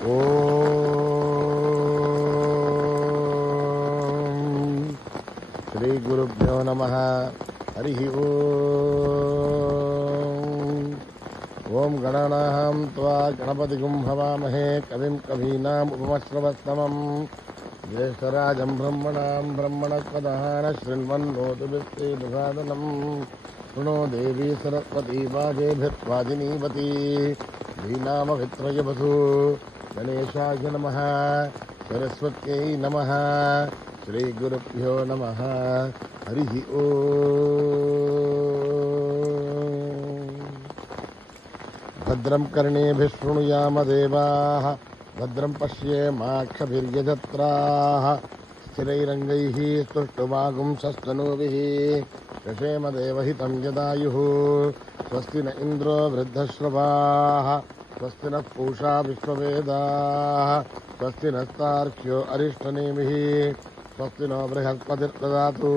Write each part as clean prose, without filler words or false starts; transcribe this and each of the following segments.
ఓం శ్రీ గురుభ్యో నమః. హరి ఓం. ఓం గణానాం త్వా గణపతిగుం హవామహే కవిం కవీనాం ఉపమశ్రవస్తమం జ్యేష్ఠరాజం బ్రహ్మణాం బ్రహ్మణస్పదః శృణ్వన్నోతిభిశ్రీదసాదనం శృణో దేవీ సరస్వతీ వాజేభిర్వాజినీవతి శ్రీనామవిత్రయవసు గణేశాయ నమః. సరస్వత్యై నమః. శ్రీ గురుభ్యో నమః. హరి ఓం. భద్రం కర్ణేభిః శృణుయామ దేవాః భద్రం పశ్యేమాక్షభిర్యజత్రాః స్థిరైరంగైః స్తుష్టువాగుంసస్తనూభిः యశేమ దేవహితం యదాయుః. స్వస్తి న ఇంద్రో వృద్ధశ్రవాः స్వస్తి నః పూషా విశ్వవేదాः స్వస్తి నస్తార్క్ష్యో అరిష్టనేమిః స్వస్తి నో బృహస్పతిర్దదాతు.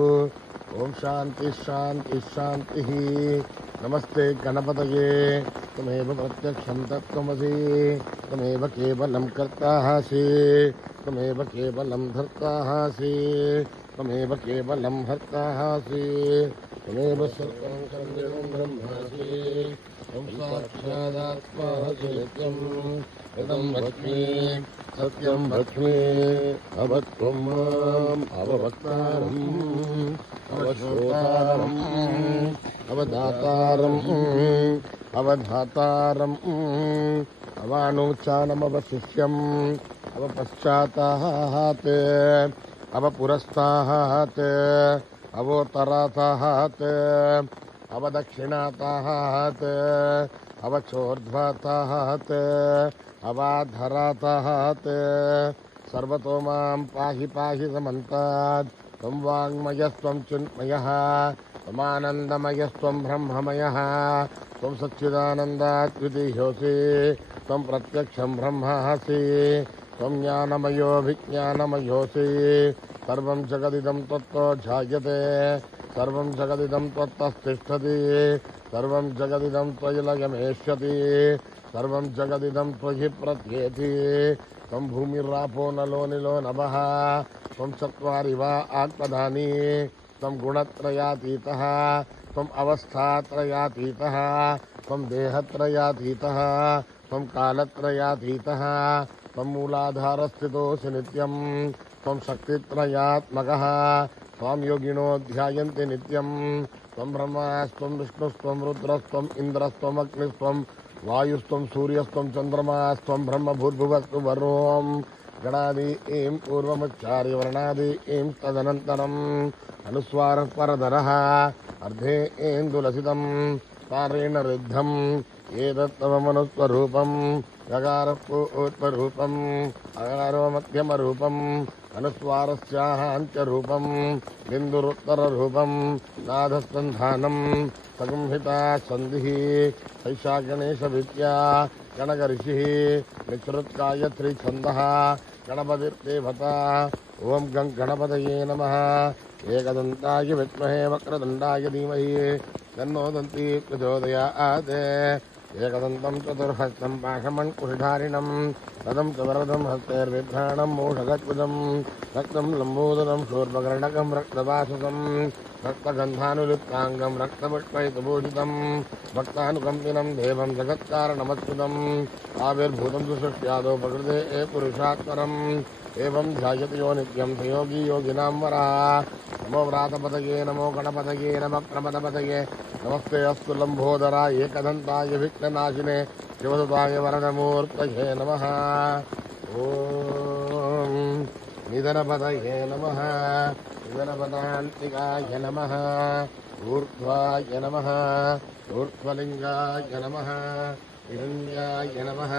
ఓం శాంతి శాంతి శాంతి. నమస్తే గణపతయే. త్వమేవ ప్రత్యక్షం తత్త్వమసి త్వమేవ కేవలం కర్తాసి త్వమేవ కేవలం ధర్తాసి త్వమేవ కేవలం హర్తాసి త్వమేవ సర్వం ఖల్విదం బ్రహ్మాసి త్వం సాక్షాదాత్మాసి నిత్యం ఇదం వక్మి సత్యం వక్మి అవత్వం మాం అవవక్తారం అవశ్రోతారం అవధాతారం అవధాతారం అవానూచానమవశిష్యం అవపశ్చాతాత్ అవపురస్తాత్ అవోత్తరాతాత్ అవదక్షిణాతాత్ అవచోర్ధ్వాతాత్ అవాధరాతాత్ సర్వతో మాం పాహి పాహి సమంతాత్. త్వం వాङ्మయస్త్వం చిన్మయః త్వమానందమయస్త్వం బ్రహ్మమయః త్వం సచ్చిదానందాద్వితీయోऽసి త్వం ప్రత్యక్షం బ్రహ్మాసి త్వం జ్ఞానమయోऽభిజ్ఞానమయోऽసి. సర్వం జగదిదం త్వత్తో ఝాయతే సర్వం జగదిదం త్వత్తస్థిష్ఠతి సర్వం జగదిదం త్వయి లయమేష్యతి సర్వం జగదిదం త్వయి ప్రత్యేతి. త్వం భూమిరాపో నలో నిలో నభః త్వం చత్వారి వా ఆత్మధాని త్వం గుణత్రయాతీతః త్వం అవస్థాత్రయాతీతః త్వం దేహత్రయాతీతః త్వం కాలత్రయాతీతః త్వం మూలాధారస్థితోऽసి నిత్యం త్వం శక్తిత్రయాత్మకः త్వాం యోగినో ధ్యాయంతి నిత్యం. త్వం బ్రహ్మాస్త్వం విష్ణుస్త్వం రుద్రస్త్వం ఇంద్రస్త్వమగ్నిస్త్వం వాయుస్త్వం సూర్యస్త్వం చంద్రమాస్త్వం బ్రహ్మ భూర్భువస్సు వరోం. గణాది ఏం పూర్వముచ్చార్య వర్ణాది ఏం తదనంతరం అనుస్వార పరధరః అర్ధే ఏందులసితం పారేణ రుద్ధం ఏదత్తమనుస్వరూపం గగారూపం అగారో మధ్యమరూపం అనుస్వారస్యాహాంత్యరూపం బిందురుత్తరరూపం నాదస్సంధానం సగుంహితా సంధిః. ఐషా గణేశ విద్యా గణగర్షిః నిశ్రుత్గాయత్రీ ఛందః గణపతిర్దేవత. ఓం గం గణపతయే నమః. ఏకదంతాయ విద్మహే వక్రదండాయ ధీమహి తన్నో దంతి ప్రచోదయాత్. ఏకదంతం చతుర్హస్తం పాశమణ్కుశధారిణం రథం చతురథం హస్తైర్విభ్రాణం మూషగత్పదం రక్తం లంబోదరం శూర్పకర్ణకం రక్తవాసుకం రక్తగంధానులిప్తాంగం రక్తపుష్పైర్భూషితం భక్తానుకంపినం దేవం జగత్కారణమచ్యుతం. ఆవిర్భూతం సుసృష్ట్యాదో ప్రకృతే పురుషాత్పరం ఏవం ధ్యాయతి యో నిత్యం సయోగి యోగినాం వరః. నమో వ్రాతపతయే నమో గణపతయే నమ ప్రమదపతయే నమస్తే అస్తు లంబోదరాయ ఏకదంతాయ విఘ్ననాశినే శివసుతాయ వరదమూర్తయే నమః. ఓం నిధనపతయే నమః నిధనపదాంతికాయ నమః ఊర్ధ్వాయ నమః ఊర్ధ్వలింగాయ నమః హిరణ్యాయ నమః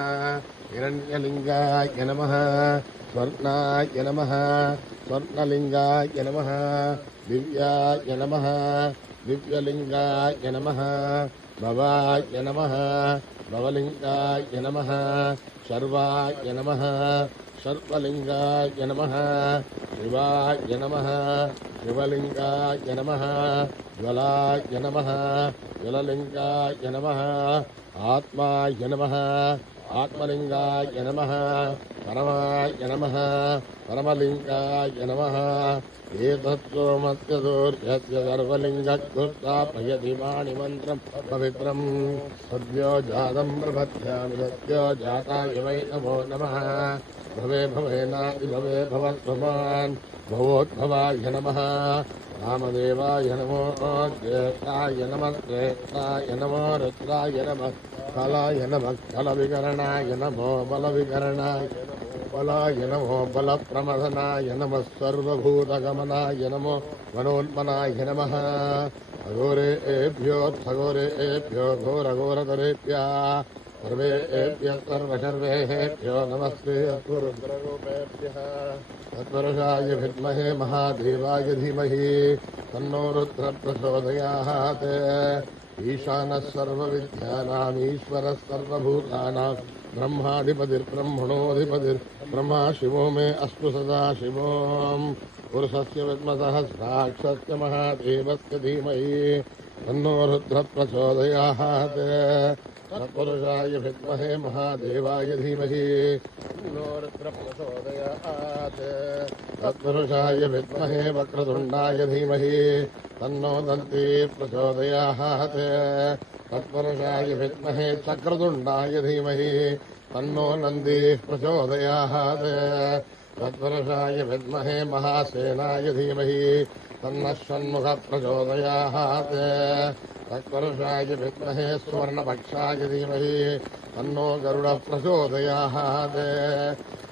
హిరణ్యలింగాయ నమః స్వర్ణాయ నమః స్వర్ణలింగాయ నమః దివ్యాయ నమః దివ్యలింగాయ నమః భవాయ నమః భవలింగాయ నమః శర్వాయ నమః సర్వలింగాయ నమః శివాయ నమః శివలింగాయ నమః జ్వలాయ నమః జ్వలలింగాయ నమః ఆత్మాయ నమః आत्मलिंगाय नमः परमाय नमः परमलिंगाय नमः एतत्सोमस्य सर्वलिङ्गकृत्स्थापयति वाणिमन्त्रं पवित्रं सद्यो जातं प्रपद्यामि सद्यो जाताय वै नमो नमः भवे भवेनादि भवे भवत्वमान् भवोद्भवाय नमः रामदेवाय नमो ज्येष्ठाय नमः श्रेष्ठाय नमो रुद्राय नमः कलाय नमः कलविकरणाय नमो बलविकरणाय बलाय नमो बलप्रमथनाय नमः सर्वभूतगमनाय नमो मनोन्मनाय नमः अघोरेभ्यो घोरघोरतरेभ्यः सर्वेभ्यः सर्वशर्वेभ्यो नमस्ते रुद्ररूपेभ्यः तत्पुरुषाय विद्महे महादेवाय धीमहि तन्नो रुद्र प्रचोदयात् ईशानः सर्वविद्यानाम् ईश्वरः सर्वभूतानां ब्रह्माधिपतिर्ब्रह्मणोऽधिपतिर्ब्रह्मा शिवो मे अस्तु सदा शिवोम् पुरुषस्य विद्मसहस्राक्षस्य महादेवस्य धीमहि तन्नो रुद्र प्रचोदयात् तत्पुरुषाय विद्महे महादेवाय धीमहि तन्नो रुद्र प्रचोदयात् तत्पुरुषाय विद्महे वक्रतुण्डाय धीमहि तन्नो दन्ती प्रचोदयात् तत्पुरुषाय विद्महे चक्रतुण्डाय धीमहि तन्नो नन्दी प्रचोदयात् तत्पुरुषाय विद्महे महासेनाय धीमहि तन्नः षण्मुखः प्रचोदयात् तत्पुरुषाय विद्महे सुवर्णपक्षाय धीमहि तन्नो गरुडः प्रचोदयात्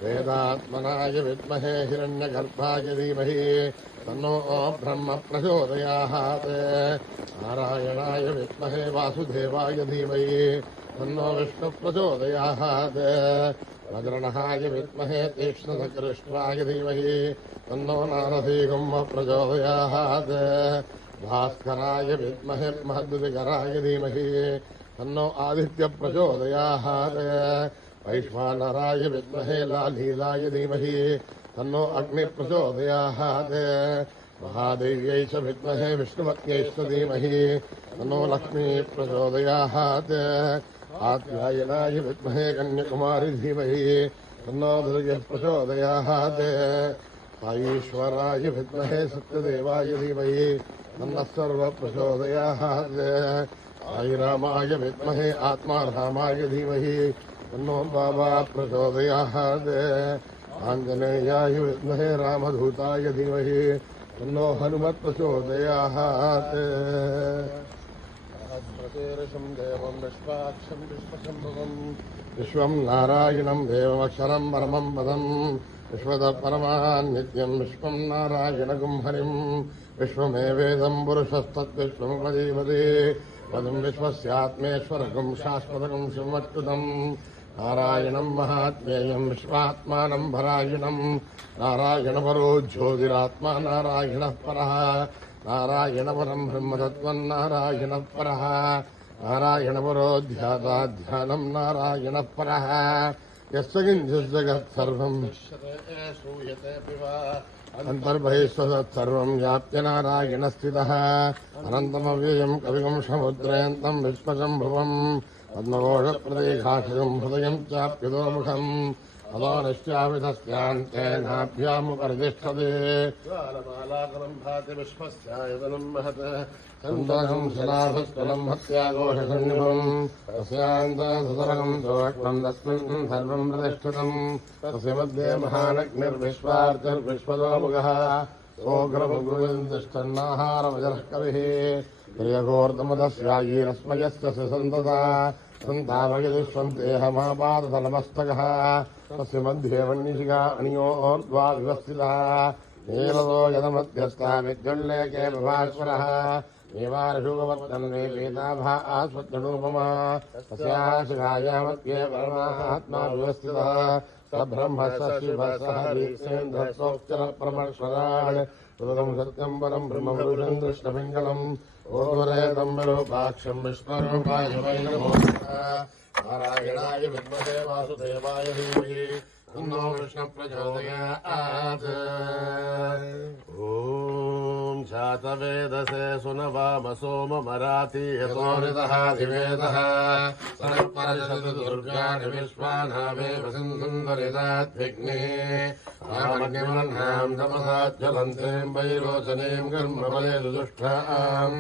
वेदात्मनाय विद्महे हिरण्यगर्भाय धीमहि तन्नो ब्रह्म प्रचोदयात् नारायणाय विद्महे वासुदेवाय धीमहि तन्नो विष्णु प्रचोदयात् वज्रणहाय विद्महे तीक्ष्णकृष्णाय धीमहि तन्नो नारसिंह प्रचोदयात् भास्कराय विद्महे महद्विकराय धीमहि तन्नो आदित्य प्रचोदयात् वैश्वानराय विद्महे लालीलाय धीमहि तन्नो अग्नि प्रचोदयात् महादेव्यै च विद्महे विष्णुपत्न्यै च धीमहि तन्नो लक्ष्मी प्रचोदयात् आत्यायनाय विद्महे कन्याकुमारी धीमहि तन्नो दुर्गे प्रचोदयात् साईश्वराय विद्महे सत्यदेवाय धीमहि तन्नः सर्व प्रचोदयात् साईरामाय विद्महे आत्मारामाय धीमहि तन्नो बाबा प्रचोदयात् आञ्जनेयाय विद्महे रामदूताय धीमहि तन्नो हनुमत् प्रचोदयात् शीर्षं देवं विश्वाक्षं विश्वशम्भुवं विश्वं नारायणं देवमक्षरं परमं पदं विश्वतः परमान् नित्यं विश्वं नारायणगुं हरिं विश्वमेवेदं पुरुषस्तद्विश्वमुपजीवति पदं विश्वस्यात्मेश्वरगुं शाश्वतगुं शिवमच्युतं नारायणं महात्मेयं विश्वात्मानं परायणं नारायणपरो ज्योतिरात्मा नारायणः परः नारायणपरं ब्रह्मतत्त्वं नारायणः परः नारायणपरो ध्याता ध्यानं नारायणः परः यस्य किञ्चित् जगत्सर्वं श्रूयते अन्तर्बहिस्तत्सर्वं व्याप्य नारायणस्थितः अनन्तमव्ययं कविगुं समुद्रयन्तं विश्वशम्भुवं पद्मघोषप्रदेघाषितं हृदयं चाप्युतोमुखम् अदानिश्चाविधस्यान्तेनाभ्यामुपरितिष्ठते ज्वालमालाकलं भाति विश्वस्यायतनं महत् चन्दनं शिलाभस्फलं हत्याघोषसन्निभं तस्यान्तसुतरकं दोषं तस्मिन् सर्वं प्रतिष्ठितं तस्य मध्ये महानग्निर्विश्वार्थिर्विश्वतोमुखः सोऽग्रमुग्रविन्दष्टन्नाहारवजरः कविः प्रियगोर्दमदस्यायीरस्मयस्य सन्तता सन्तावयदिष्वन्तेहमापादतलमस्तकः तस्य मध्ये वह्निशिखा अणियोर्ध्वा विवस्थितः नीलतो यदमध्यस्था विद्युल्लेखे प्रभास्वरः देवार्षुगवर्तन्वे वेदाभा आस्वत्तनूपमा तस्याः शिखायाः मध्ये परमात्मा व्यवस्थितः स ब्रह्म स शिवः सः वीक्षेन्द्रसोच्चरप्रमर्श्वरान् सुदं सत्यं परं ब्रह्मपुरुषं दृष्टपिङ्गलम् ओर्वरेदं विरूपाक्षं विष्णुरूपाय वै नमो नारायणाय विद्महे वासुदेवाय धीमहि तन्नो विष्णुः प्रचोदयात् ॐ शातवेदसे सुनवाम सोममराति यतोरितः दिवेदः सर्वपरिषदु दुर्गाणि विश्वानामेव सिन्धुन्दरिताद्विग्निः रामग्निमह्नाम् तमसाज्ज्वलन्तीम् वैरोचनीम् कर्मफलेषु दुष्टाम्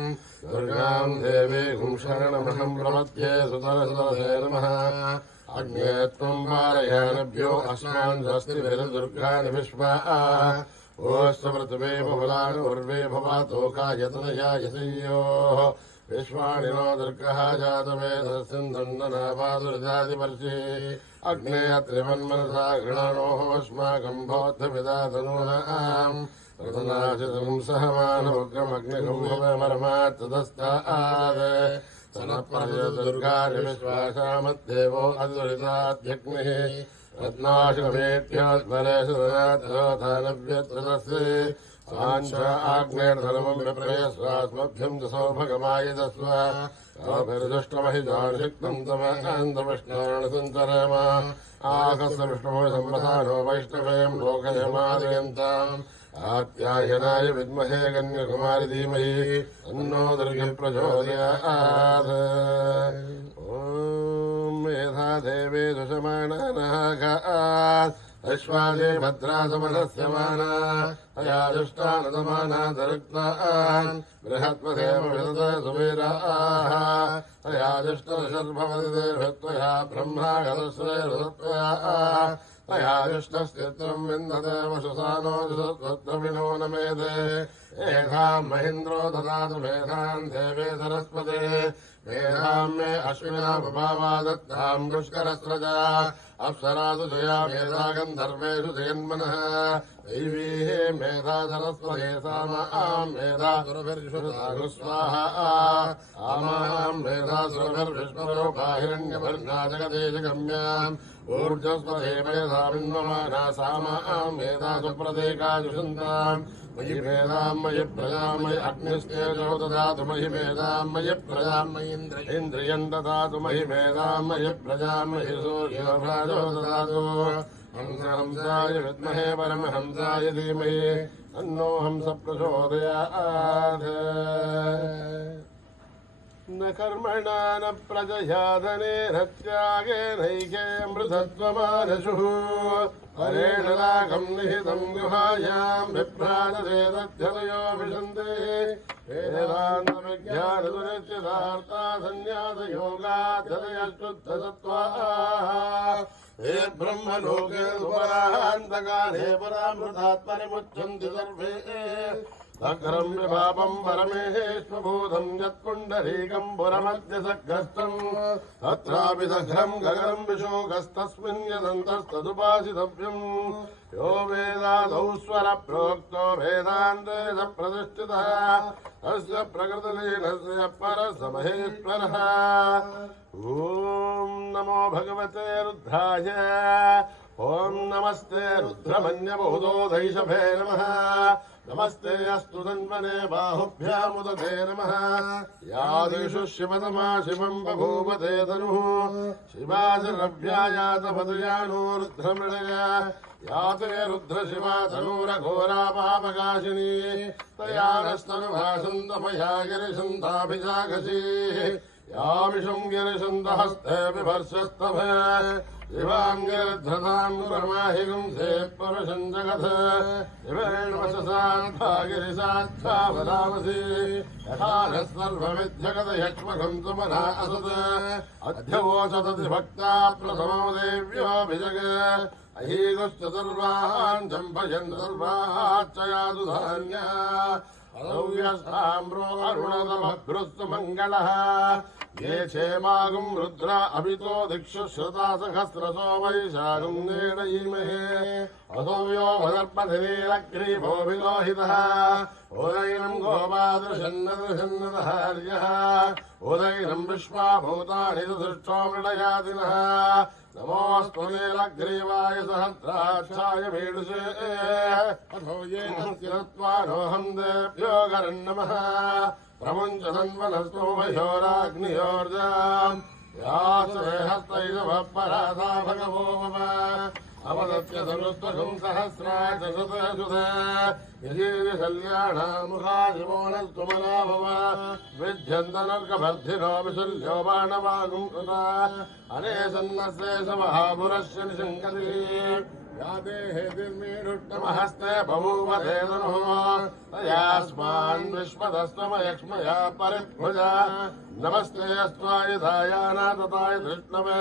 दुर्गाम् देवीम् शरणमहम् प्रपद्ये सुतरसुतसे नमः अग्ने त्वम् वारयानभ्यो अस्मान् स्वस्तिभिर्दुर्गाणि विश्वा ओस्त पृथिवे बहुलानि उर्वे भवातोकायतनया यशयोः विश्वाणि नो दुर्गः जातवेदस्सिन्धन्ननापादुरितादिपर्षिः अग्ने अत्रिमन्मनसा गृणानोः अस्माकम् भवद्भिदातनूनाम् रतनाशितम् सहमानमुग्रमग्निकुम्भमरमात्तदस्तात् सनपर्यदुर्गानि विश्वासामद्देवो अदुरिताद्यग्निः रत्नाशुमेभ्योत्मलेशुदानव्यत्रतस्य आञ्च आग्नेर्धर्मम् विप्रयस्वास्मभ्यम् च सौभगमायदस्व अभिर्दुष्टमहिजानुषिक्तम् तमकान्तविष्णोर्णसञ्चरम आकस्य संवसानो वैष्णवेम् लोकयमादयन्ताम् आत्यायनाय विद्महे कन्याकुमारि धीमहि तन्नो दुर्गे प्रचोदयात् मेधा देवी दुषमाणानाघात् अश्वाजे भद्रासमनस्यमाना तया दुष्टानतमाना दरुक्तान् बृहत्मधेव विदत सुवीराः तया दुष्टशर्भवतिदेवत्वया ब्रह्मा गतश्रेरुतत्वया तया दुष्टस्थित्रम् विन्दते वशुसानो दुषत्वत्वविनो न मेधे मेधाम् महीन्द्रो ददातु मेधाम् देवे सरस्वते मेधाम् मे अश्विना प्रभावा दत्ताम् दुष्करस्रजा अप्सरासु जया मेधा गन्धर्वेषु जयन्मनः दैवीः मेधा सरस्वते सामाम् मेधा सुरभिर्विश्वस्वाहा आमाम् मेधा सुरभिर्विश्वरूपा हिरण्यभर्गा जगदेशगम्याम् ऊर्जस्वते मेधामिन्वमाना सामाम् मेधा सुप्रदेकाजुषन्ताम् मयि मेधाम् मयि प्रजाम् मयि अग्निस्तेजो ददातु मयि मेधाम् मयि प्रजाम् मयि इन्द्रियम् ददातु मयि मेधाम् मयि प्रजाम् मयि सूर्योभाजो ददातु हंसाय विद्महे परमहंसाय धीमहि तन्नो हंस प्रचोदयात् न कर्मणा न प्रजया धनेरत्यागेनैके मृतत्वमानशुः हरेण रागम् निहितम् गुहायाम् विभ्राजते तद्धतयो विशन्ते वेदान्तविज्ञानदुनित्यदार्ता सन्न्यासयोगाद्धतयशुद्धसत्त्वाः हे ब्रह्मलोके सुपरान्तकाले परामृतात्मनि मुच्यन्ति सर्वे अग्रम् विभापम् परमेश्वभूतम् यत्पुण्डरीकम् पुरमध्यसग्रस्तम् तत्रापि सघ्रम् गगनम् विशोकस्तस्मिन् यदन्तस्तदुपासितव्यम् यो वेदादौ स्वरप्रोक्तो वेदान्ते स प्रतिष्ठितः तस्य प्रकृतिलीनस्य परः महेश्वरः ॐ नमो भगवते रुद्राय ॐ नमस्ते रुद्रमन्यबहुदोधैषभे नमः नमस्ते अस्तु तन्मने बाहुभ्यामुदते नमः यादिषु शिवतमा शिवम् बभूवते तनुः शिवाजरव्यायातपदयानो रुद्रमृडय याते रुद्रशिवा तनूरघोरा पापकाशिनी तया नस्तनुभाषन्तमया गिरिशन्ताभिजागसीः यामिषम् गिरिशन्तहस्ते बिभर्षस्तभ शिवाङ्गिरध्रताम् गुरमाहिगुंसे पुरुषम् जगत् शिवेण वशसाद्भागिरिसाच्छा वदामसि यथा नः सर्वविद्यगत यक्ष्मघम् सुमना असत् अध्यवोचतति भक्ता प्रथमो देव्योऽभिजग अहीगुश्च सर्वान् जम्भयन् सर्वाच्चयादु धान्यः अरव्यस्ताम्रो अरुणतमभ्रुस्तु मङ्गलः ये क्षेमागुम् रुद्र अभितो दिक्षु श्रुता सहस्रसो वैशाखुम् नेडयीमहे असो यो भदर्पधिनीलग्रीभो विलोहितः उदयनम् गोपादृशन्नदृशन्नदहार्यः उदयनम् विश्वाभूतानि दृष्टो मृडयादिनः नमोऽस्तु नीलग्रीवाय सहस्राक्षाय मीडुषे अथो येन स्थिरत्वानोऽहम् देभ्यो गरन्नमः प्रमुञ्च तन्वनस्तु मयोराग्नियोर्जाम् यासुरे हस्तैरवः पराधा भगवो मम अवदत्य धनुष्पशुं सहस्राय शतशुधे यजीर्यशल्याणामुखाशिवो नस्तुमना भव विध्यन्तनर्कभर्धिरो विशल्यो बाणवागुं कृता अरे सन्नस्ते समहापुरस्य निशङ्कति याते हेतिर्मीढुष्टमहस्ते बभूवधे नमः तयास्मान् विश्वदस्तमयक्ष्मया परिभुजा नमस्ते अस्त्वाय धायानाथताय धृष्णवे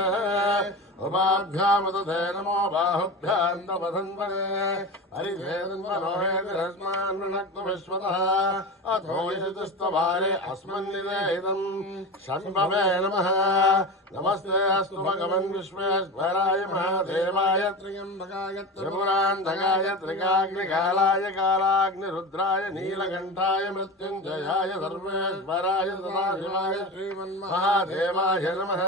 उपाभ्यामुदधे नमो बाहुभ्याम् तपधन्वने हरिधेन्वनोहेतिरस्मान् वृणक्तु विश्वतः अथो यशस्तवारे अस्मन्निवेदम् षण्भवे नमः नमस्ते अस्तु भगवन् विश्वेश्वराय महादेवाय त्र्यम्बकाय त्रिपुरान्धकाय त्रिकाग्निकालाय कालाग्निरुद्राय नीलकण्ठाय मृत्युञ्जयाय सर्वेश्वराय सदाशिवाय श्रीमन्महादेवाय नमः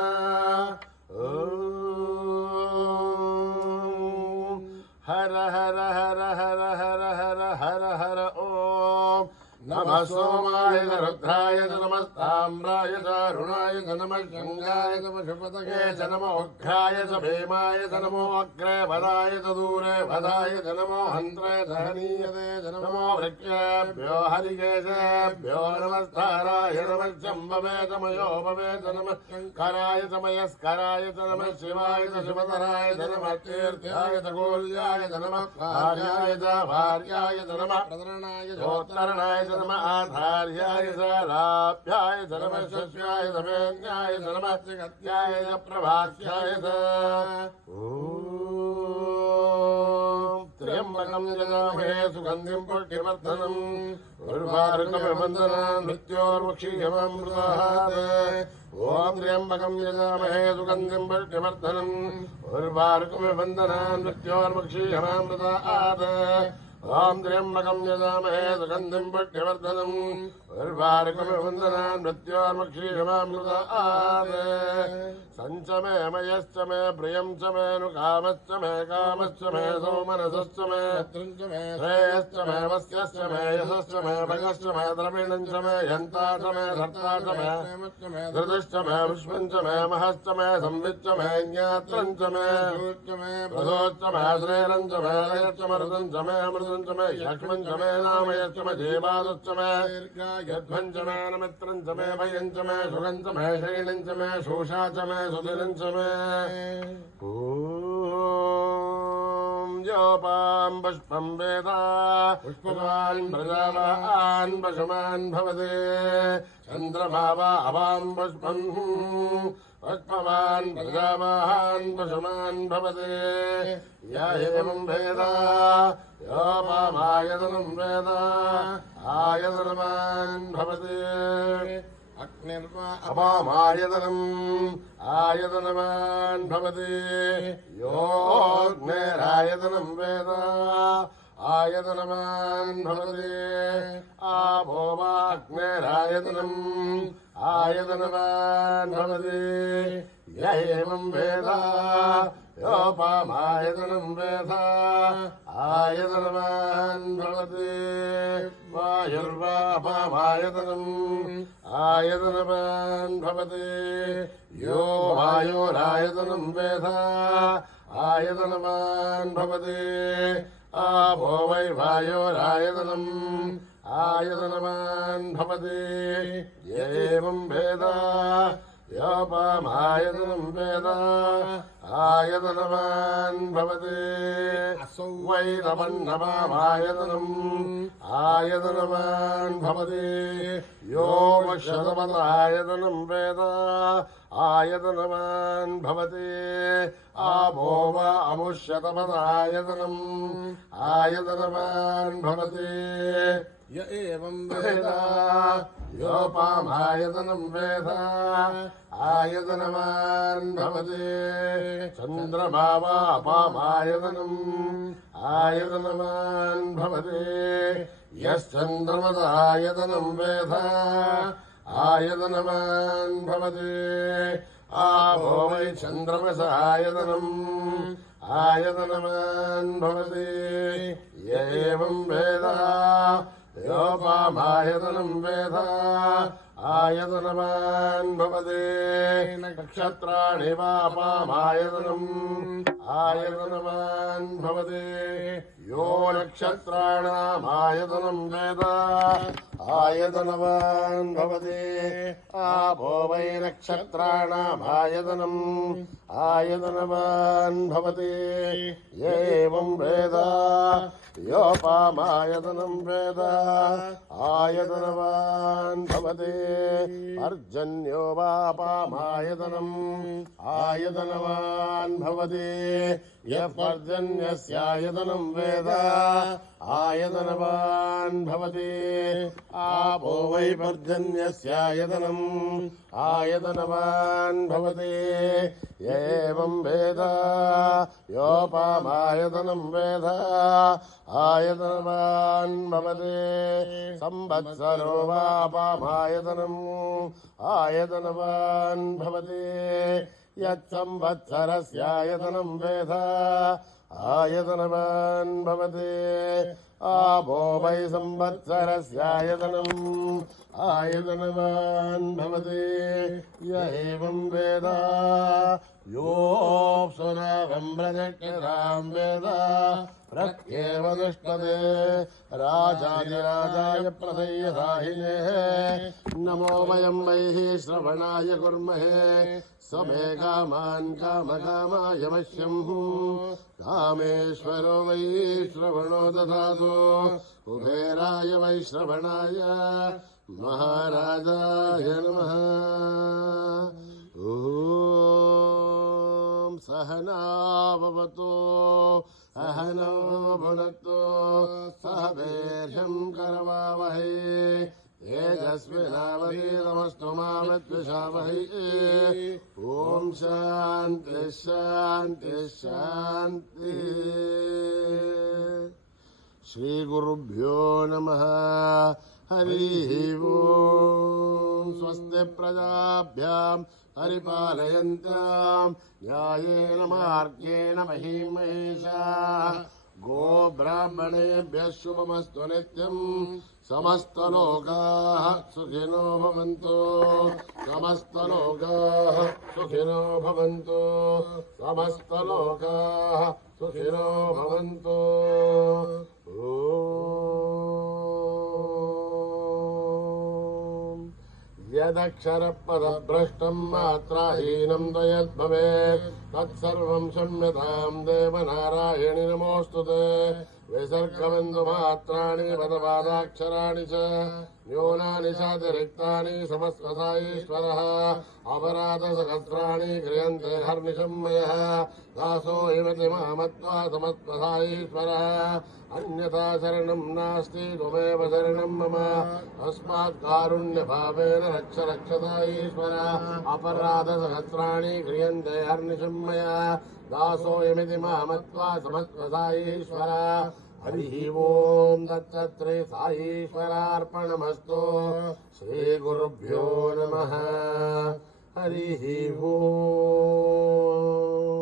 हर हर हर हर हर हर हर हर ओम नमः सोमाय च रुद्राय च नमस्ताम्राय च अरुणाय च नमः गङ्गाय च पशुपतये च नमो उग्राय च भीमाय च नमो अग्रे वदाय च दूरे वदाय च नमो हन्त्रे च हनीयते च नमो वृक्षेभ्यो हरिकेशेभ्यो नमस्काराय नमः शम्भवे च मयोभवे च नमः शङ्कराय च मयस्कराय च नमः शिवाय च शिवतराय च नमः तीर्थ्याय च गोल्याय च नमः भार्याय च भार्याय च नमः प्रतरणाय चोत्तरणाय नमः आधार्याय च लाभ्याय च नमः शस्याय च मेन्याय च नमः जगत्याय च प्रभास्याय च त्र्यम्बकं यजामहे सुगन्धिं पुष्टिवर्धनम् उर्वारुकमिवन्दनान् मृत्योर्मुक्षीयमामृतात् ॐ त्र्यम्बकं यजामहे सुगन्धिं पुष्टिवर्धनम् उर्वारुकमिवन्दनान् मृत्योर्मुक्षीयमामृतात् ॐ त्र्यम्बकं यजामहे सुगन्धिं पुष्टिवर्धनम् उर्वारुकमिवन्दनान् मृत्योर्मुक्षीयमामृतात् सञ्च मे मयश्च मे प्रियं च मे नुकामश्च मे कामश्च मे सोमनसश्च मे श्रेयश्च मे वस्यश्च मे यशश्च मे भगश्च मे द्रविणं च मे यन्ता च मे धर्ता च मे धृतश्च मे विश्वं च मे महश्च मे संविच्च मे ज्ञात्रं च मे प्रसोच्च मे श्रेरं च मे लयश्च मरुतं च मे अमृतं च मे यक्ष्मं च मे नामयश्च मे जीवादश्च मे यध्वं च मे नमित्रं च मे भयं च मे सुखं च मे शैलं च मे शोषा च मे सुदिनं च मे ॐ योपां पुष्पं वेद पुष्पवान् प्रजावान् पशुमान् भवते चन्द्रमा वा अवां पुष्पं पुष्पवान् प्रजावान् पशुमान् भवते य एवं वेद योपामायतनं वेद आयतनवान् भवते अग्निर्वा अपामायतनम् आयतनवान् भवति योऽग्नेरायतनं वेद आयतनवान् भवति आपो वाग्नेरायतनम् आयतनवान् भवति य एवं वेद योपामायतनं वेद आयतनवान् भवति वायुर्वा अपामायतनम् आयतनवान् भवति यो वायोरायतनं वेद आयतनवान् भवति आपो वै वायोरायतनम् आयतनवान् भवति एवं वेद योपामायतनं वेद आयतनवान् भवति असौ वै तपन्नपामायतनम् आयतनवान् भवति यो वक्षतपदायतनं वेद आयतनवान् भवति आपो वा अमुष्यतपदायतनम् आयतनवान् भवति य एवं वेद योपामायतनं वेद आयतनवान् भवति चन्द्रमा वा अपामायतनम् आयतनवान् भवति यश्चन्द्रमदायतनं वेद आयतनवान् भवति आपो वै चन्द्रमसायतनम् आयतनवान् भवति य एवं वेद योपामायतनं वेद आयतनवान् भवति नक्षत्राणि वापामायतनम् आयतनवान् भवति यो नक्षत्राणामायतनं वेद आयतनवान् भवति आपो वै नक्षत्राणामायतनम् आयतनवान् भवति एवं वेद योपामायतनं वेद आयतनवान् भवति पर्जन्यो वापामायतनम् आयतनवान् भवति यः पर्जन्यस्यायतनं वेद आयतनवान् भवति आपो वै पर्जन्यस्यायतनम् आयतनवान् भवति एवं वेद योपामायतनं वेद आयतनवान् भवति संवत्सरो वापामायतनम् आयतनवान् भवति यत्संवत्सरस्यायतनं वेद आयतनवान् भवति आपो वै संवत्सरस्यायतनम् आयतनवान् भवति य एवं वेद योऽप्सुनागं प्रजक्षरां वेद प्रत्येव तिष्ठते राजाधिराजाय प्रदय्यदाहिने नमो वयं वैः श्रवणाय कुर्महे समे कामान् कामकामाय मह्यं कामेश्वरो वै श्रवणो दधातु कुबेराय वै श्रवणाय महाराजाय नमः। ॐ सहना भवतु सहनौ भुनक्तु सह वीर्यं करवावहै तेजस्विनावधीतमस्तु मा विद्विषावहै। ॐ शान्ति शान्ति शान्ति। श्रीगुरुभ्यो नमः। हरिः ओम्। स्वस्ति प्रजाभ्यां परिपालयन्तां न्यायेन मार्गेण महीं महिषाः गोब्राह्मणेभ्यः शुभमस्तु नित्यं समस्तलोकाः सुखिनो भवन्तु समस्तलोकाः सुखिनो भवन्तु समस्तलोकाः सुखिनो भवन्तु। यदक्षरपदभ्रष्टं मात्राहीनं यद्भवेत् तत्सर्वं क्षम्यतां देवनारायणि नमोऽस्तुते। विसर्गबिन्दुमात्राणि पदपादाक्षराणि च न्यूनानि चातिरिक्तानि समस्वसाईश्वरः अपराधसहस्राणि क्रियन्ते हर्निशं मयः दासो हिमति मामत्वा समस्वसाईश्वरः अन्यथा शरणं नास्ति त्वमेव शरणं मम तस्मात् कारुण्यभावेन रक्ष रक्षसाईश्वर अपराधसहस्राणि क्रियन्ते हर्निशं मया दासोऽयमिति मामत्वा समस्वसाईश्वर। हरिः ओम् तत्सत्रे साईश्वरार्पणमस्तु। श्रीगुरुभ्यो नमः। हरिः ओम्।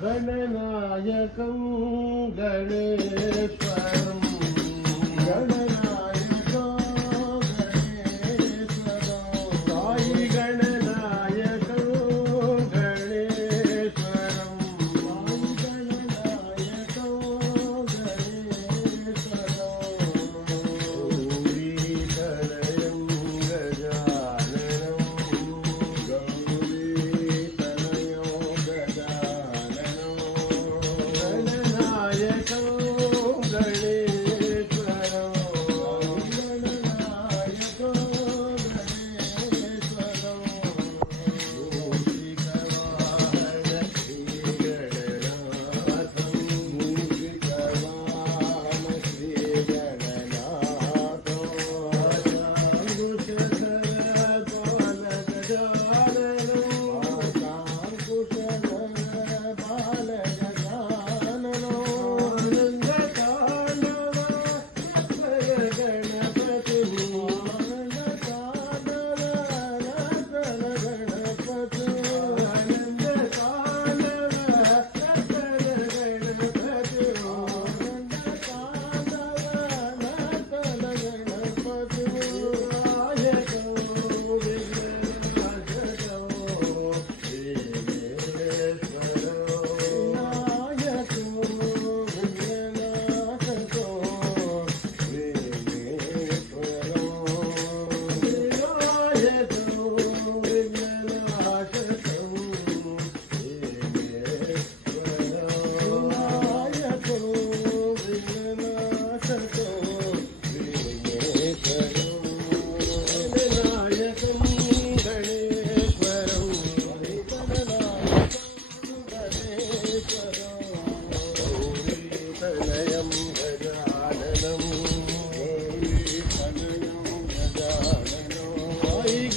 गणनायकं गणेश्वरं गणनायकं गणेश्वरं साई गणनायकं गणेश्वरं साई गणनायकं गणेश्वरं गौरीतनयं गजाननं गौरीतनयो गजाननं गणनायकं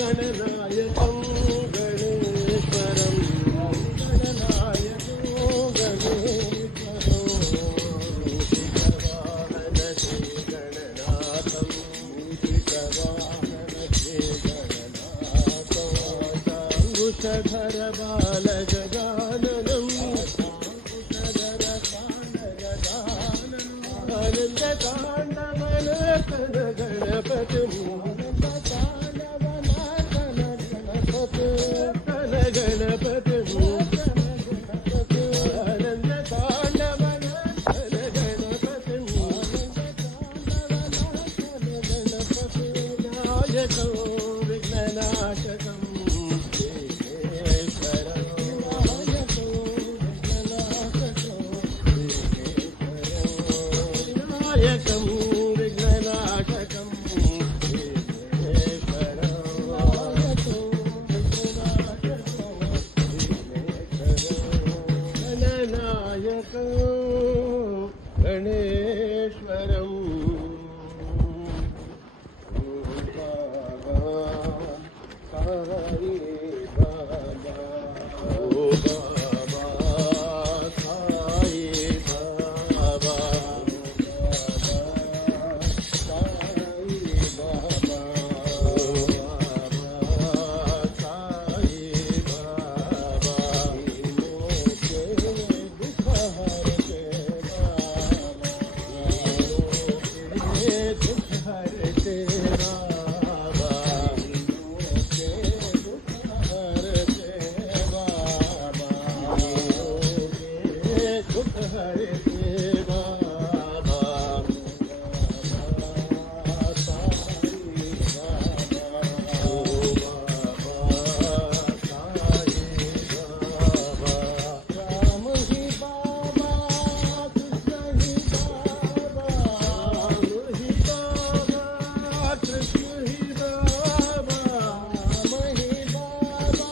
गणनायकं गणेश्वरं गणनायकं गणेश्वरं गणनाथं कुशधर बालगजाननं आनन्दताण्डवनतन गणपतिं गणेश्वरं साई बाबा ओ बाबा साई बाबा साई बाबा साई बाबा के दुख हरते दुख हरते बाबा दुख हरते बाबा राम ही बाबा कृष्ण ही बाबा राम ही बाबा कृष्ण ही बाबा राम ही बाबा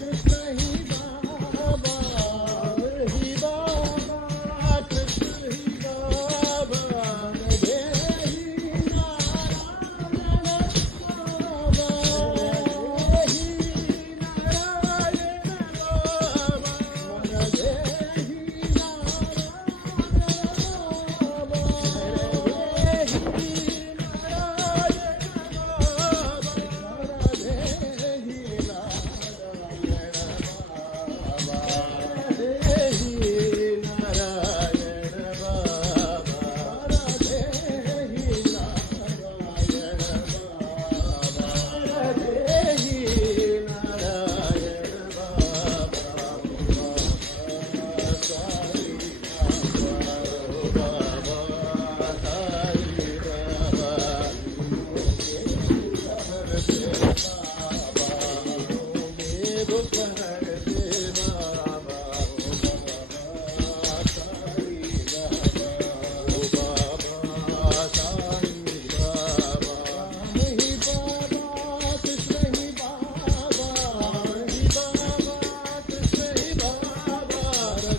कृष्ण ही बाबा राम ही बाबा कृष्ण ही बाबा देहि नारायण बाबा देहि नारायण बाबा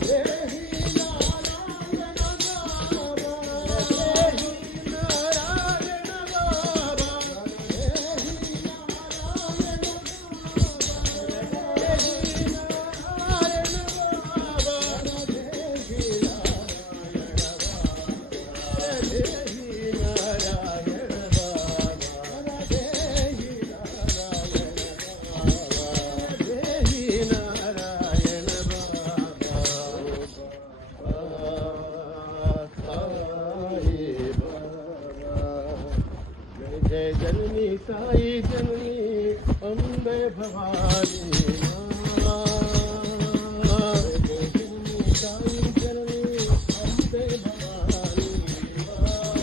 देहि नारायण जय जननी साई जननी अम्बे भवानी माँ जय जननी साई जननी अम्बे भवानी माँ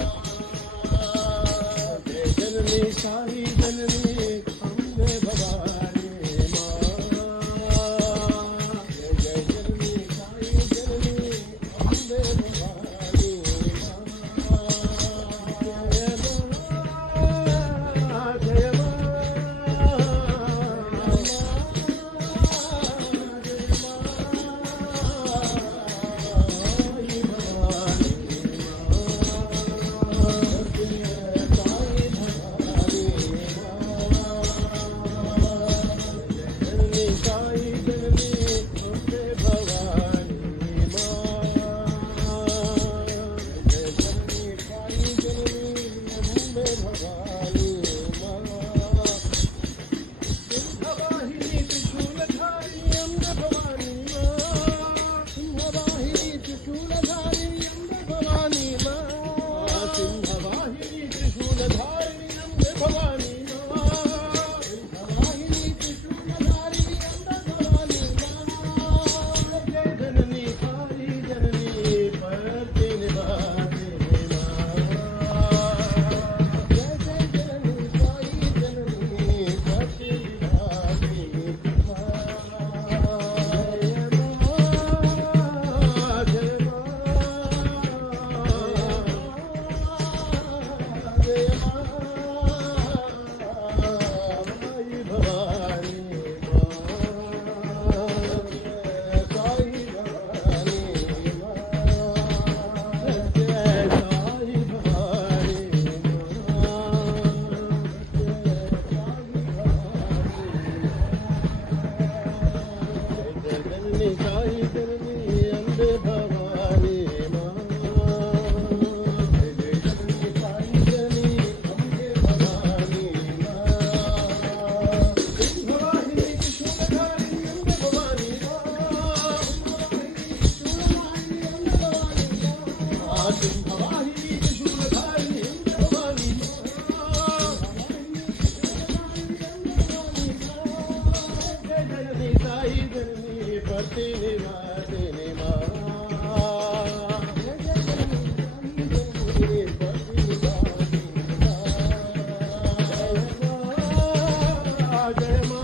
जय जननी साई जननी अम्बे भवानी माँ जय जननी साई जननी अम्बे भवानी సింహవాహిని త్రిశూలధారిణి అంబ భవానీ మా సింహవాహిని త్రిశూలధారిణి అంబ భవానీ మా సింహవాహిని త్రిశూలధారిణి అంబ భవానీ మా సింహవాహిని త్రిశూలధారిణి అంబ భవానీ మా జయ జనని కాళీ జనని పర్తి నివాసిని మా జయ జయ జనని సాయి జనని పర్తి నివాసిని మా జయ మా జయ మా సాయి భవానీ మా సాయి భవానీ మా జయ సాయి భవానీ మా జయ జనని సాయి జనని అంబే భవానీ మా జయ జనని సాయి జనని అంబే భవానీ మా సింహవాహిని త్రిశూలధారిణి అంబే భవానీ మా సింహవాహిని త్రిశూలధారిణి అంబే భవానీ జయ జనని సాయి జనని పతి నివాసిని మా జయ జనని సాయి జనని పతి నివాసిని మా జయ మా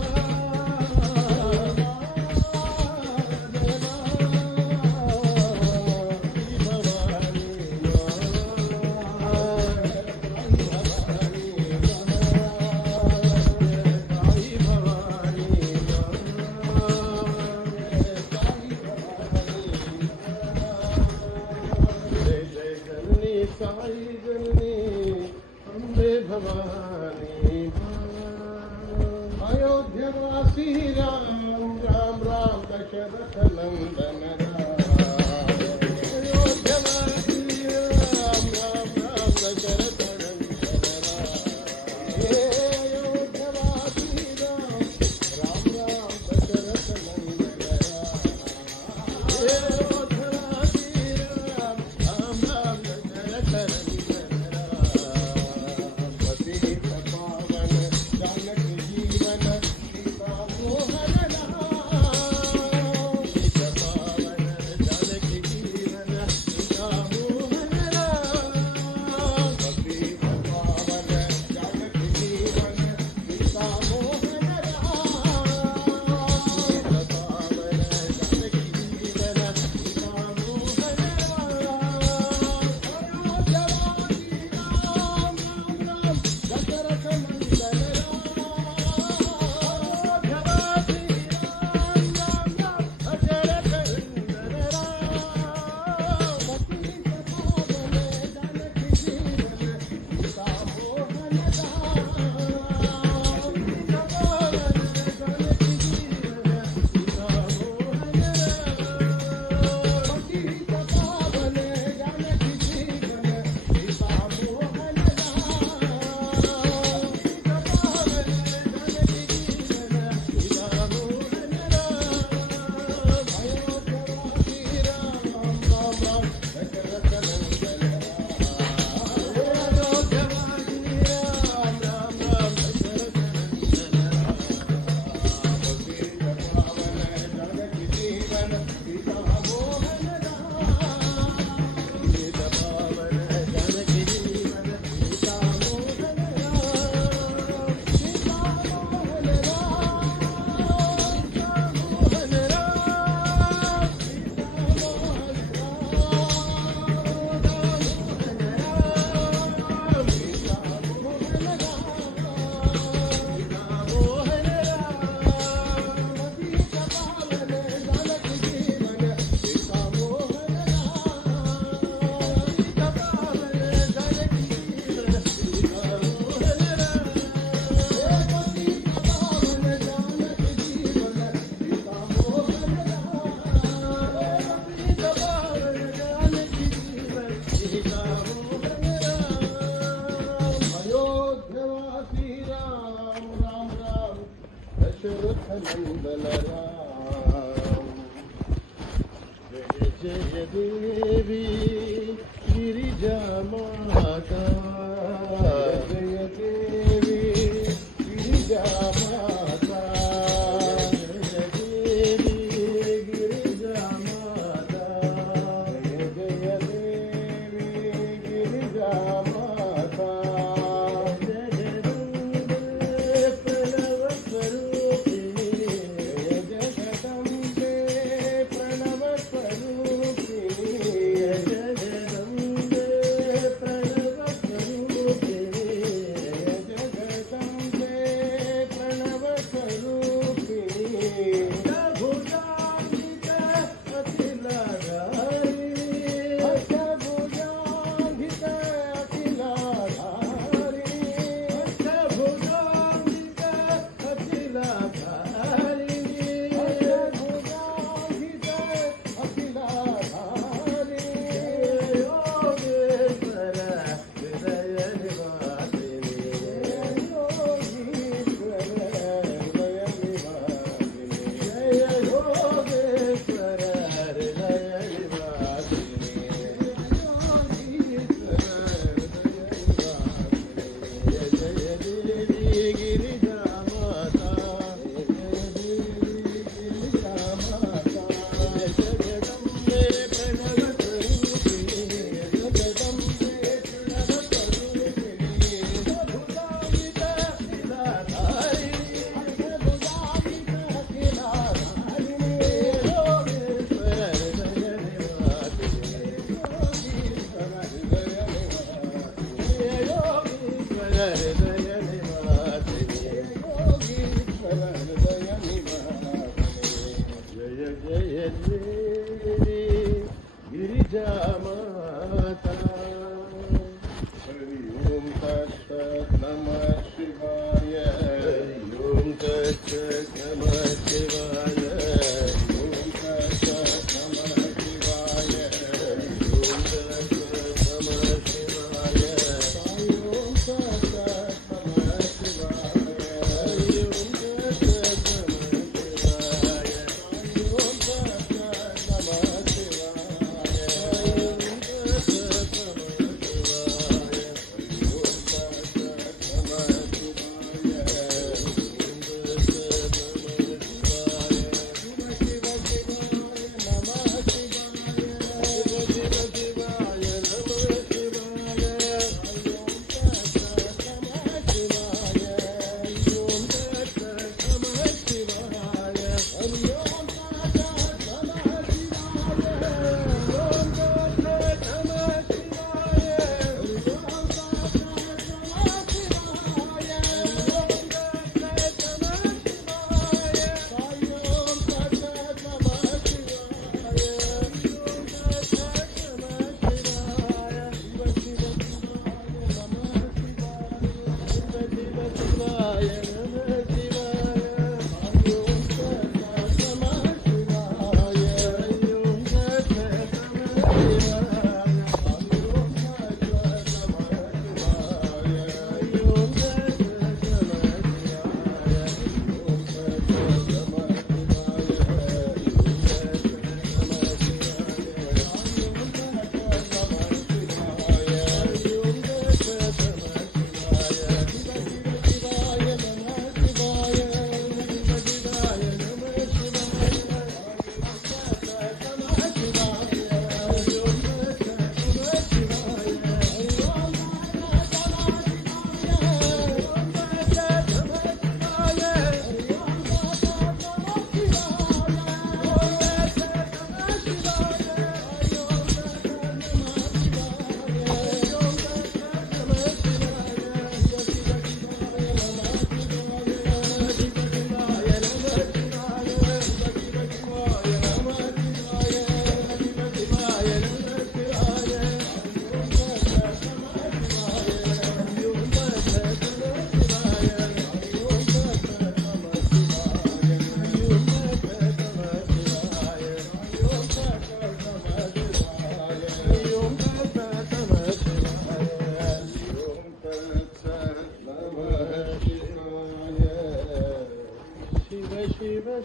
సాయి జనని అంబే భవానీ అయోధ్యవాసి రామ్ రామ్ రామ్ దశరథ నందన అయోధ్యవాసి రామ్ రామ్ రామ్ దశరథ నందన అయోధ్యవాసి రామ్ రామ్ రామ్ దశరథ నందన అయోధ్యవాసి రామ్ రామ్ రామ్ దశరథ నందన పతి పావన జానకి జీవన సీతా మోహన సీతా పావన జానకి జీవన సీతా మోహన పతి పావన జానకి జీవన సీతా మోహన సీతా పావన జానకి జీవన సీతా మోహన नंदलराम जय जय देवी गिरिजा माता जय देवी गिरिजा माता जय देवी गिरिजा माता जय देवी गिरिजा माता जय जगदम्बे प्रणव स्वरूपिणी जय जगदम्बे प्रणव स्वरूपिणी जय जगदम्बे प्रणव स्वरूपिणी जगदम्बे प्रणव स्वरूपिणी भुजान्वित अखिलाधारी भुजान्वित अखिलाधारी भुजान्वित अखिलाधारी भुजान्वित अखिलाधारी योगेश्वर हृदय निवासिनी योगीश्वर हृदय निवासिनी जय योगेश्वर हृदय निवासिनी योगीश्वर हृदय निवासिनी जय देवी गिरिजा माता जय देवी गिरिजा माता जगदम्बे प्रणव स्वरूपिणी जगदम्बे प्रणव स्वरूपिणी भुजान्वित अखिलाधारी भुजान्वित अखिलाधारिणी योगेश्वर हृदय निवासिनी योगीश्वर हृदय निवासिनी योगीश्वर हृदय निवासिनी योगीश्वर हृदय निवासिनी जय जय देवी गिरिजा माता हरि ओम तत्सत् नमः शिवाय हरि ओम तत्सत् नमः शिवाय हरि ओम तत्सत् नमः शिवाय हरि ओम तत्सत् नमः शिवाय हरि ओम तत्सत् नमः शिवाय हरि ओम तत्सत् नमः शिवाय हरि ओम तत्सत् नमः शिवाय हरि ओम तत्सत् नमः शिवाय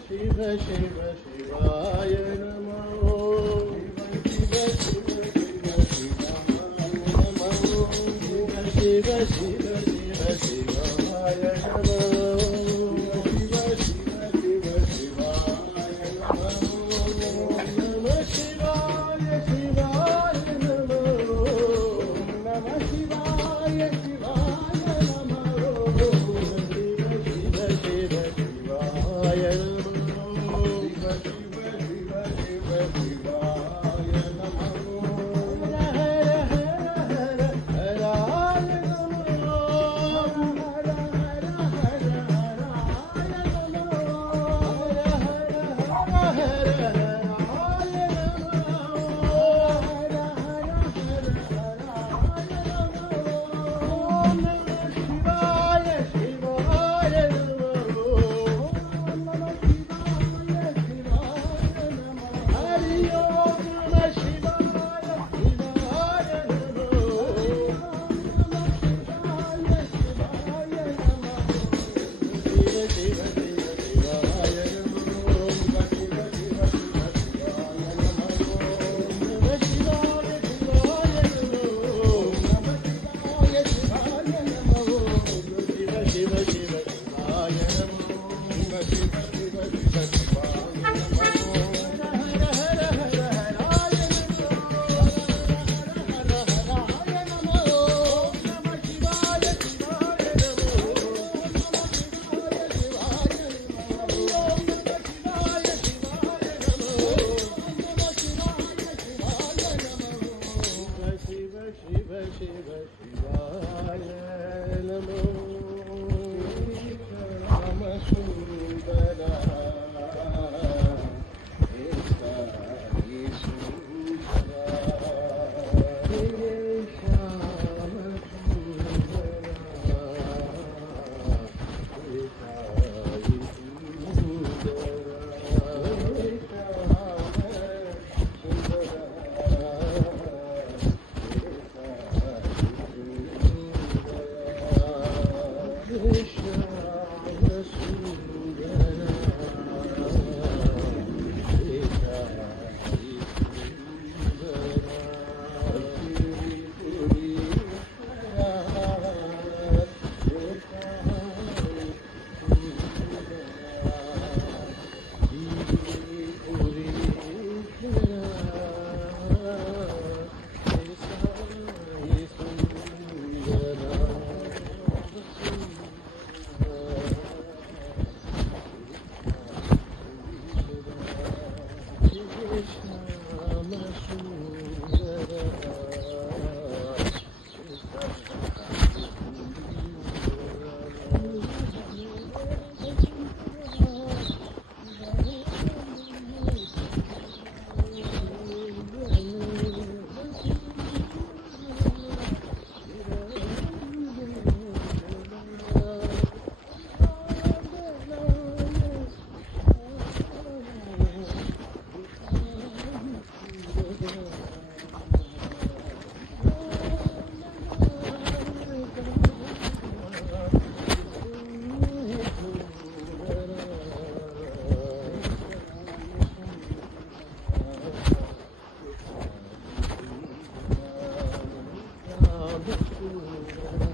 शिव शिव शिवाय नमो शिव शिव शिव शिवाय नमो शिव शिव शिव शिवाय नमो शिव शिव शिव शिवाय नमो नमः शिवाय शिवाय नमो नमः शिवाय शिवाय नमो शिव शिव शिव शिवाय नमो शिव शिव शिव शिव शिवाय नमो हर हर हर हराय नमो हर हर हर हराय नमो हर हर हर हराय नमो हर हर हर हराय नमो नमः शिवाय शिवाय नमो नमः शिवाय शिवाय नमो हरि ओम नमः शिवाय शिवाय नमो नमः शिवाय शिवाय नमो शिव शिव शिव शिवाय नमो शिव शिव शिव शिव शिवाय नमो नमः शिवाय शिवाय नमो नमः शिवाय शिवाय नमो शिव शिव शिव शिवाय नमो शिव शिव शिव शिव शिवाय नमो हर हर हर हराय नमो हर हर हराय नमो नमः शिवाय शिवाय नमो नमः शिवाय शिवाय नमो नमः शिवाय शिवाय नमो नमः शिवाय शिवाय नमो शिव शिव शिव शिवाय नमो राम सुंदरा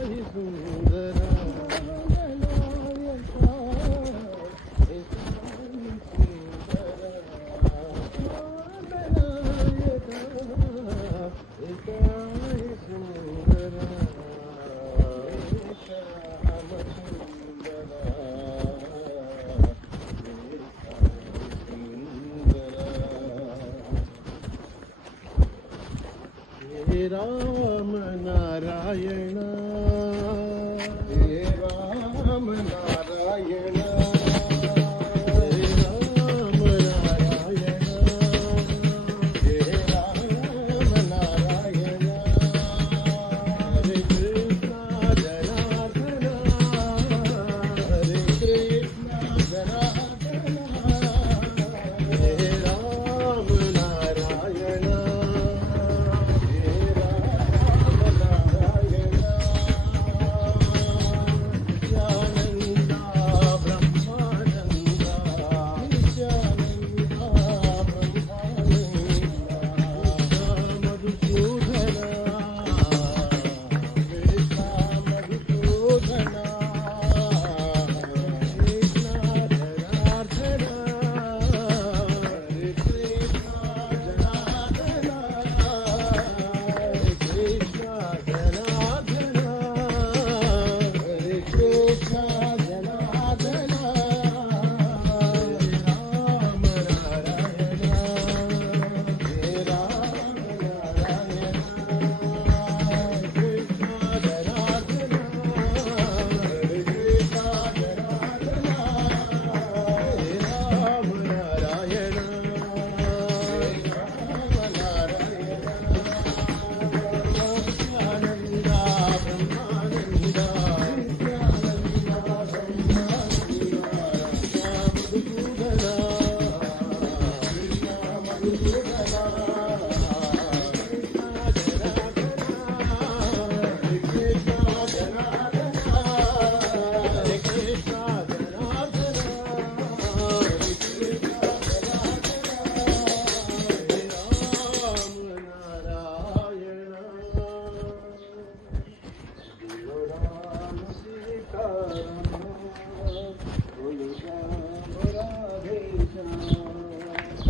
हे सुंदरा हे श्याम सुंदरा हे साई सुंदरा हे श्याम राम नारायण हे राम नारायण हे राम नारायण हे राम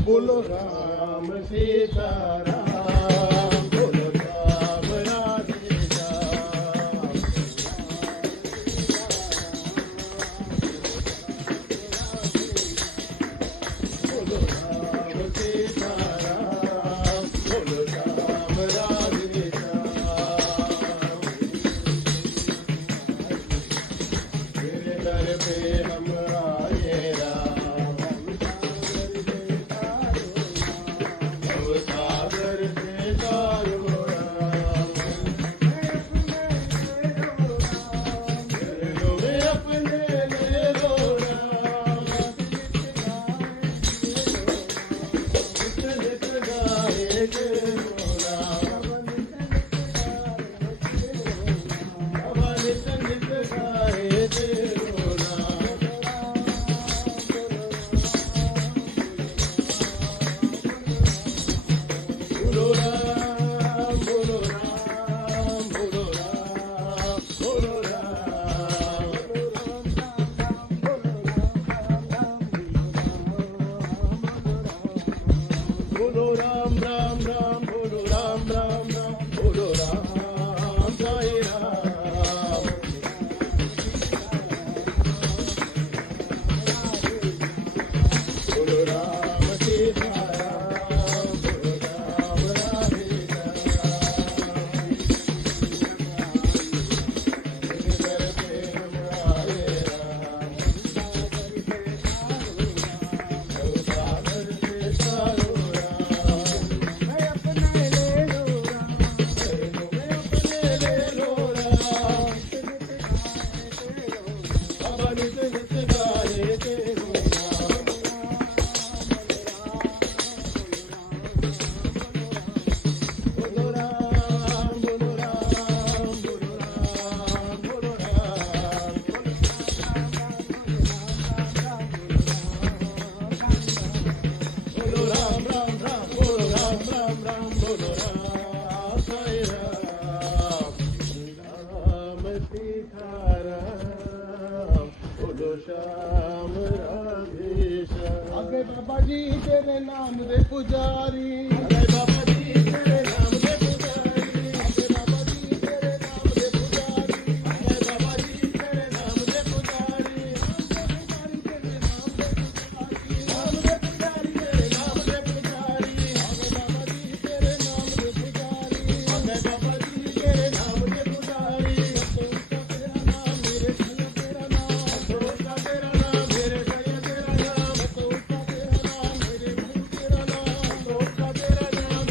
बोलो राम सीताराम बोलो राम राधे श्याम बोलो राम सीताराम बोलो राम राधे श्याम तेरे दर पे हम आए राम सागर से तारो राम लो में अपने ले लो राम नित गाए के राम अब नित गाए के बोलो राम बोलो राम बोलो राम बोलो राम बोलो राम राम राम बोलो राम राम राम बोलो राम जय राम बोलो राम सीताराम बोलो राम राधे श्याम तेरे दर पे हम आए राम सागर से तारो राम अपने ले लो राम अब नित गाए के बोलो राम बोलो राम बोलो राम बोलो राम बोलो राम राम राम बोलो राम राम राम बोलो राम जय राम राम सीताराम बोलो श्याम राधे श्याम आगे बाबा जी तेरे नाम दे पुजारी अरे बाबा जी तेरे नाम दे पुजारी आगे बाबा जी तेरे नाम दे पुजारी आगे बाबा जी तेरे नाम दे पुजारी नाम दे पुजारी तेरे नाम दे पुजारी आगे बाबा जी तेरे नाम दे पुजारी आगे बाबा जी तेरे नाम दे पुजारी तेरा नाम मेरे सैया तेरा नाम तेरा नाम मेरे सैया तेरा नाम तेरा नाम मेरे गुरु तेरा नाम तेरा नाम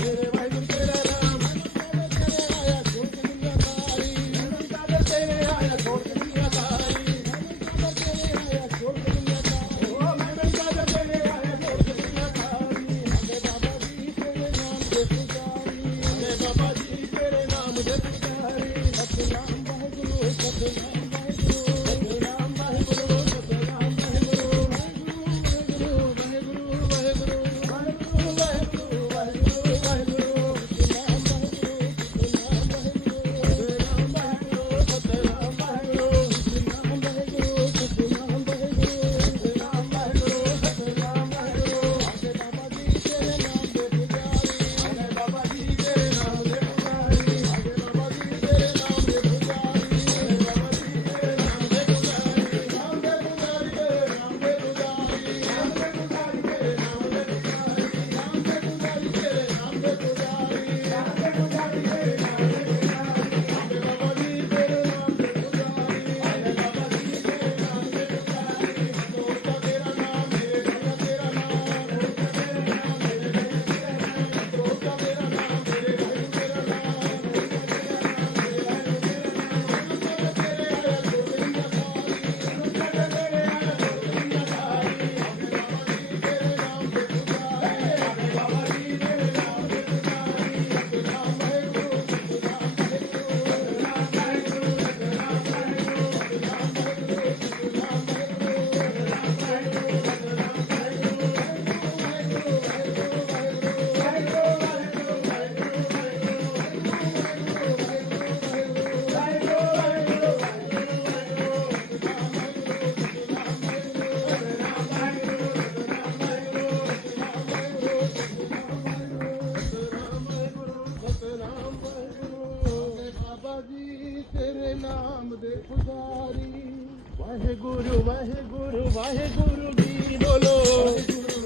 ਵਾਹਿਗੁਰੂ ਵਾਹਿਗੁਰੂ ਜੀ ਬੋਲੋ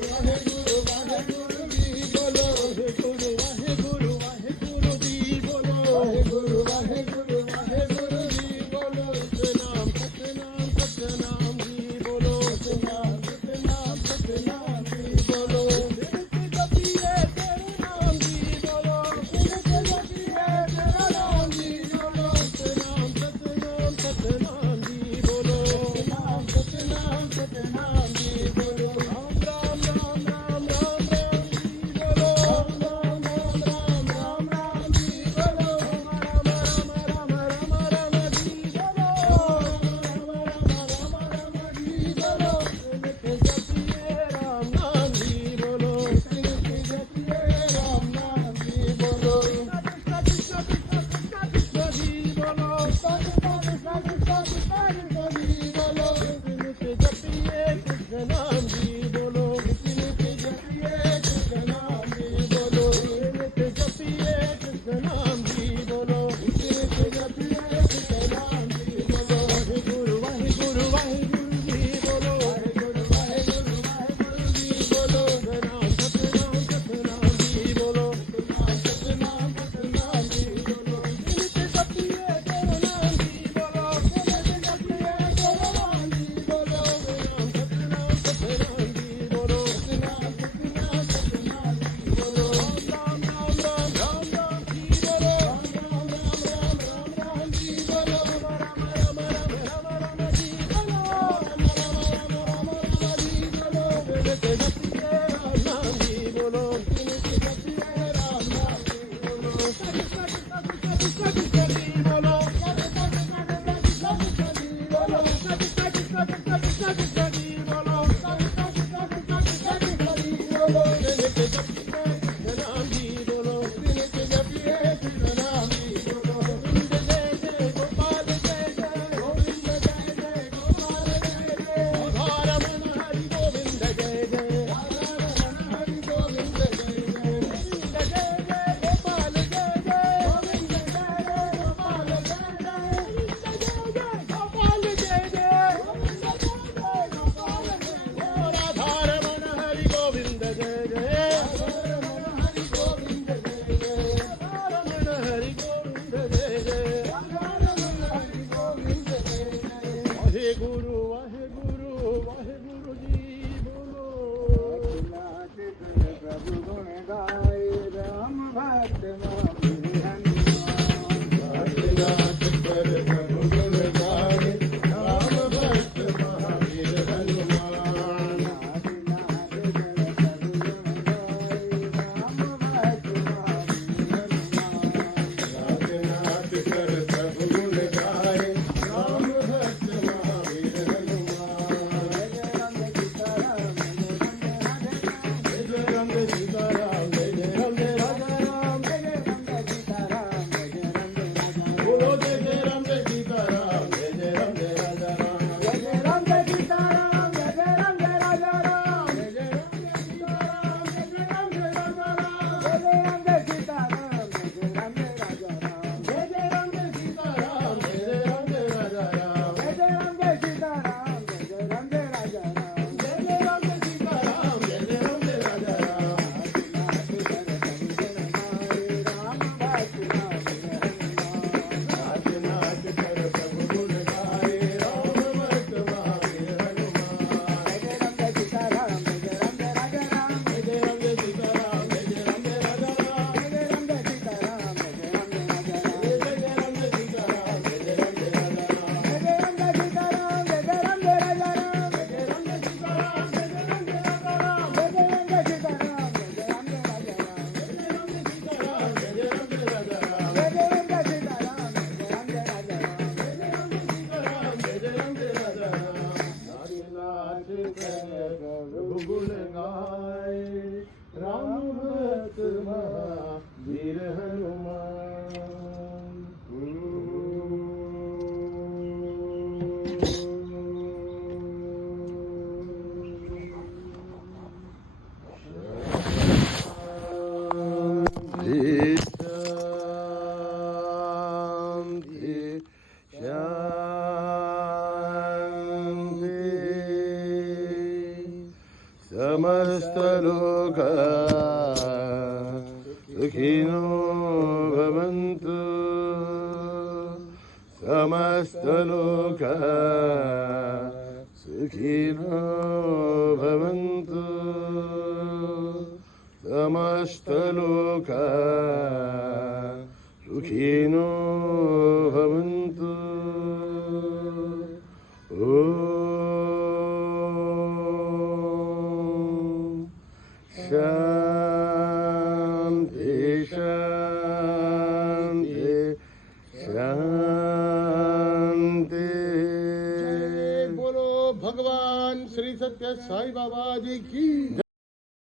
ਵਾਹਿਗੁਰੂ ਵਾਹਿਗੁਰੂ ਜੀ ਬੋਲੋ ਵਾਹਿਗੁਰੂ ਵਾਹਿਗੁਰੂ ਵਾਹਿਗੁਰੂ ਜੀ ਬੋਲੋ ਵਾਹਿਗੁਰੂ ਵਾਹਿਗੁਰੂ ਵਾਹਿਗੁਰੂ ਜੀ ਬੋਲੋ ਸਤਨਾਮ ਸਤਨਾਮ ਸਤਨਾਮ ਜੀ ਬੋਲੋ ਸਤਨਾਮ ਸਤਨਾਮ ਸਤਨਾਮ ਜੀ ਬੋਲੋ ਤੇ ਜਪੀਏ ਤੇਰੇ ਨਾਮ ਜੀ ਬੋਲੋ ਤੇ ਜਪੀਏ ਤੇਰਾ ਨਾਮ ਜੀ ਬੋਲੋ ਸਤਨਾਮ ਸਤਨਾਮ ਸਤਨਾਮ ਜੀ ਬੋਲੋ ਸਤਨਾਮ ਸਤਨਾਮ ਸਤਨਾਮ ਜੀ ਬੋਲੋ ਰਾਮ ਰਾਮ ਰਾਮ ਰਾਮ ਰਾਮ ਜੀ ਬੋਲੋ ਰਾਮ ਰਾਮ ਰਾਮ ਰਾਮ ਰਾਮ ਜੀ ਬੋਲੋ ਰਾਮ ਰਾਮ ਰਾਮ ਰਾਮ ਰਾਮ ਜੀ ਬੋਲੋ ਰਾਮ ਰਾਮ ਜੀ ਬੋਲੋ ਤੇ ਜਪੀਏ ਰਾਮ ਨਾਮ ਜੀ ਬੋਲੋ ਤੇ ਜਪੀਏ ਰਾਮ ਨਾਮ ਜੀ ਬੋਲੋ ਸਤ ਸਤ ਸਤ ਸਤ ਸਤ ਜੀ ਬੋਲੋ ਸਤ ਸਤ ਸਤ ਸਤ ਸਤ ਜੀ ਬੋਲੋ ਤੇ ਜਪੀਏ ਕ੍ਰਿਸ਼ਨ ਨਾਮ ਜੀ ਬੋਲੋ ਤੇ ਜਪੀਏ ਕ੍ਰਿਸ਼ਨ ਨਾਮ ਜੀ ਬੋਲੋ ਤੇ ਜਪੀਏ ਕ੍ਰਿਸ਼ਨ ਨਾਮ ਜੀ ਬੋਲੋ ਤੇ ਜਪੀਏ ਕ੍ਰਿਸ਼ਨ ਨਾਮ ਜੀ ਬੋਲੋ ਵਾਹਿਗੁਰੂ ਵਾਹਿਗੁਰੂ ਵਾਹਿਗੁਰੂ ਜੀ ਬੋਲੋ ਵਾਹਿਗੁਰੂ ਵਾਹਿਗੁਰੂ ਵਾਹਿਗੁਰੂ ਜੀ ਬੋਲੋ ਸਤਨਾਮ ਸਤਨਾਮ ਸਤਨਾਮ ਜੀ ਬੋਲੋ ਸਤਨਾਮ ਸਤਨਾਮ ਜੀ ਬੋਲੋ ਤੇ ਜਪੀਏ ਤੇਰਾ ਨਾਮ ਜੀ ਬੋਲੋ ਤੇ ਜਪੀਏ ਤੇਰਾ ਨਾਮ ਜੀ ਬੋਲੋ ਸਤਨਾਮ ਸਤਨਾਮ ਜੀ ਬੋਲੋ ਸਤਨਾਮ ਸਤਨਾਮ ਸਤਨਾਮ ਜੀ ਬੋਲੋ ਰਾਮ ਰਾਮ ਰਾਮ ਰਾਮ ਰਾਮ ਜੀ ਬੋਲੋ ਰਾਮ ਰਾਮ ਰਾਮ ਰਾਮ ਰਾਮ ਜੀ ਬੋਲੋ ਰਾਮ ਰਾਮ ਰਾਮ ਰਾਮ ਰਾਮ ਜੀ ਬੋਲੋ ਰਾਮ ਰਾਮ ਰਾਮ ਰਾਮ ਜੀ ਬੋਲੋ ਤੇ ਜਪੀਏ ਰਾਮ ਨਾਮ ਜੀ ਬੋਲੋ ਤੇ ਜਪੀਏ ਰਾਮ ਨਾਮ ਜੀ ਬੋਲੋ ਸਤ ਸਤ ਸਤ ਸਤ ਸਤ ਸਤ ਜੀ ਬੋਲੋ ਸਤ ਸਤ ਸਤ ਸਤ ਸਤ ਸਤ ਜੀ ਬੋਲੋ ਸਤ ਸਤ ਸਤ ਸਤ ਸਤ ਸਤ ਜੀ ਬੋਲੋ ਸਤ ਸਤ ਸਤ ਸਤ ਸਤ ਸਤ ਜੀ ਬੋਲੋ ਤੇ ਜਪੀਏ ਕ੍ਰਿਸ਼ਨ ਨਾਮ ਜੀ ਬੋਲੋ ਤੇ ਜਪੀਏ ਕ੍ਰਿਸ਼ਨ ਨਾਮ ਜੀ ਬੋਲੋ ਗੋਬਿੰਦ ਜੈ ਜੈ ਗੋਪਾਲ ਜੈ ਜੈ ਗੋਬਿੰਦ ਜੈ ਜੈ ਗੋਪਾਲ ਜੈ ਜੈ ਰਾਧਾ ਰਮਨ ਹਰੀ ਗੋਬਿੰਦ ਜੈ ਜੈ ਰਾਧਾ समस्तलोका सुखिनो भवन्तु समस्तलोका सुखिनो भवन्तु समस्तलोका सुखिनो भवन्तु शान्ति शान्ति शान्ति। बोलो भगवान श्री सत्य साई बाबा जी की।